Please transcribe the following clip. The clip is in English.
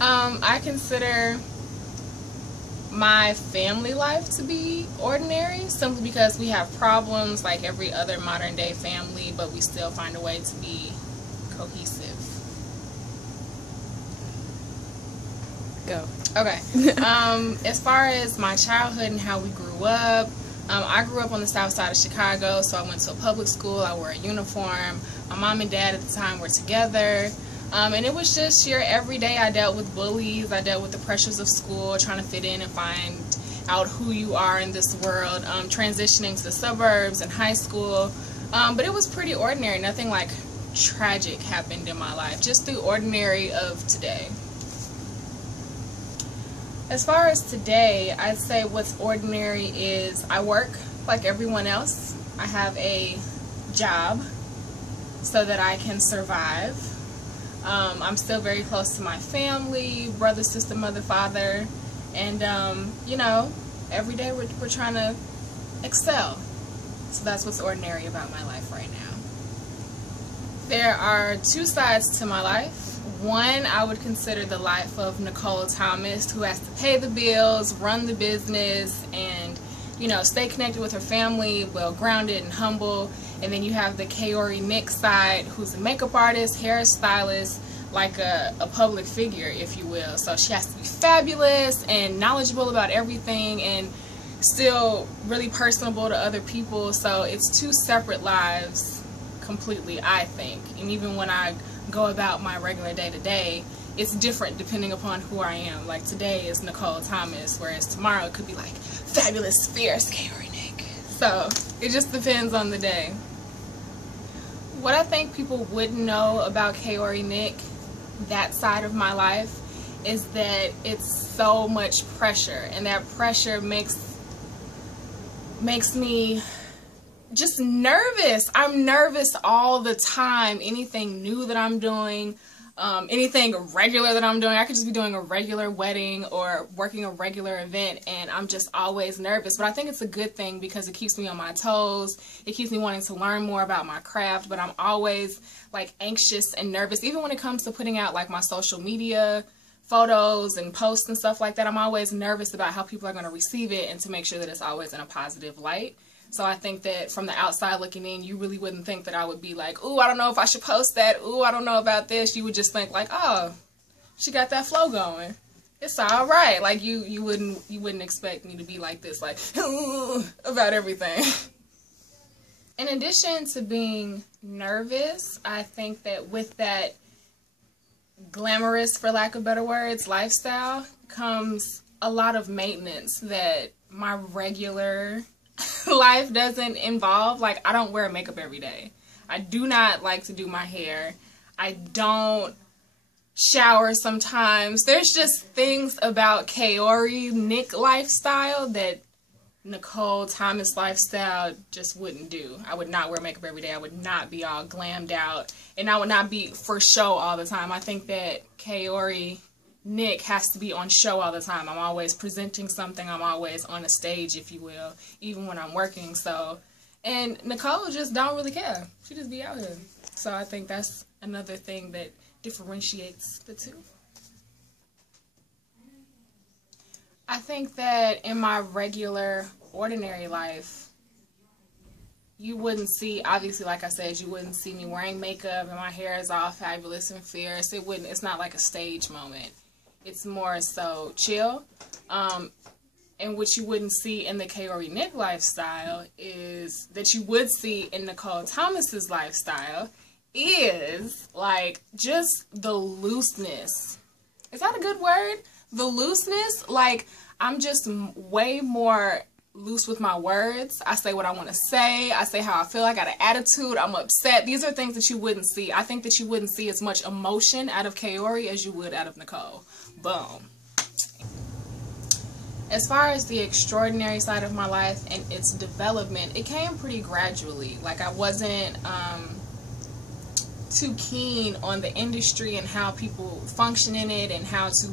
I consider my family life to be ordinary simply because we have problems like every other modern day family, but we still find a way to be cohesive. Go. Okay. As far as my childhood and how we grew up, I grew up on the south side of Chicago, so I went to a public school. I wore a uniform. My mom and dad at the time were together. And it was just your everyday. I dealt with bullies. I dealt with the pressures of school, trying to fit in and find out who you are in this world. Transitioning to the suburbs and high school. But it was pretty ordinary. Nothing like tragic happened in my life. Just the ordinary of today. As far as today, I'd say what's ordinary is I work like everyone else. I have a job so that I can survive. I'm still very close to my family, brother, sister, mother, father, and you know, every day we're trying to excel. So that's what's ordinary about my life right now. There are two sides to my life. One, I would consider the life of Nicole Thomas, who has to pay the bills, run the business, and, you know, stay connected with her family, well grounded and humble. And then you have the Kaori Nick side, who's a makeup artist, hairstylist, like a public figure, if you will. So she has to be fabulous and knowledgeable about everything and still really personable to other people. So it's two separate lives completely, I think. And even when I go about my regular day-to-day, it's different depending upon who I am. Like today is Nicole Thomas, whereas tomorrow it could be like fabulous, fierce Kaori Nick. So it just depends on the day. What I think people wouldn't know about Kaori Nick, that side of my life, is that it's so much pressure, and that pressure makes me just nervous. I'm nervous all the time. Anything new that I'm doing, anything regular that I'm doing. I could just be doing a regular wedding or working a regular event, and I'm just always nervous. But I think it's a good thing because it keeps me on my toes. It keeps me wanting to learn more about my craft, but I'm always like anxious and nervous. Even when it comes to putting out like my social media photos and posts and stuff like that, I'm always nervous about how people are going to receive it and to make sure that it's always in a positive light. So I think that from the outside looking in, you really wouldn't think that I would be like, ooh, I don't know if I should post that. Ooh, I don't know about this. You would just think like, oh, she got that flow going. It's all right. Like you wouldn't expect me to be like this, like about everything. In addition to being nervous, I think that with that glamorous, for lack of better words, lifestyle comes a lot of maintenance that my regular life doesn't involve. Like, I don't wear makeup every day. I do not like to do my hair. I don't shower sometimes. There's just things about Kaori Nick lifestyle that Nicole Thomas lifestyle just wouldn't do. I would not wear makeup every day. I would not be all glammed out, and I would not be for show all the time. I think that Kaori Nick has to be on show all the time. I'm always presenting something. I'm always on a stage, if you will, even when I'm working. So, and Nicole just don't really care. She just be out here. So I think that's another thing that differentiates the two. I think that in my regular, ordinary life, you wouldn't see, obviously, like I said, you wouldn't see me wearing makeup and my hair is all fabulous and fierce. It's not like a stage moment. It's more so chill. And what you wouldn't see in the Kaori Nick lifestyle is that you would see in Nicole Thomas's lifestyle is like just the looseness. Is that a good word? The looseness, like I'm just way more loose with my words. I say what I want to say. I say how I feel. I got an attitude. I'm upset. These are things that you wouldn't see. I think that you wouldn't see as much emotion out of Kaori as you would out of Nicole. Boom. As far as the extraordinary side of my life and its development, it came pretty gradually. Like I wasn't too keen on the industry and how people function in it and how to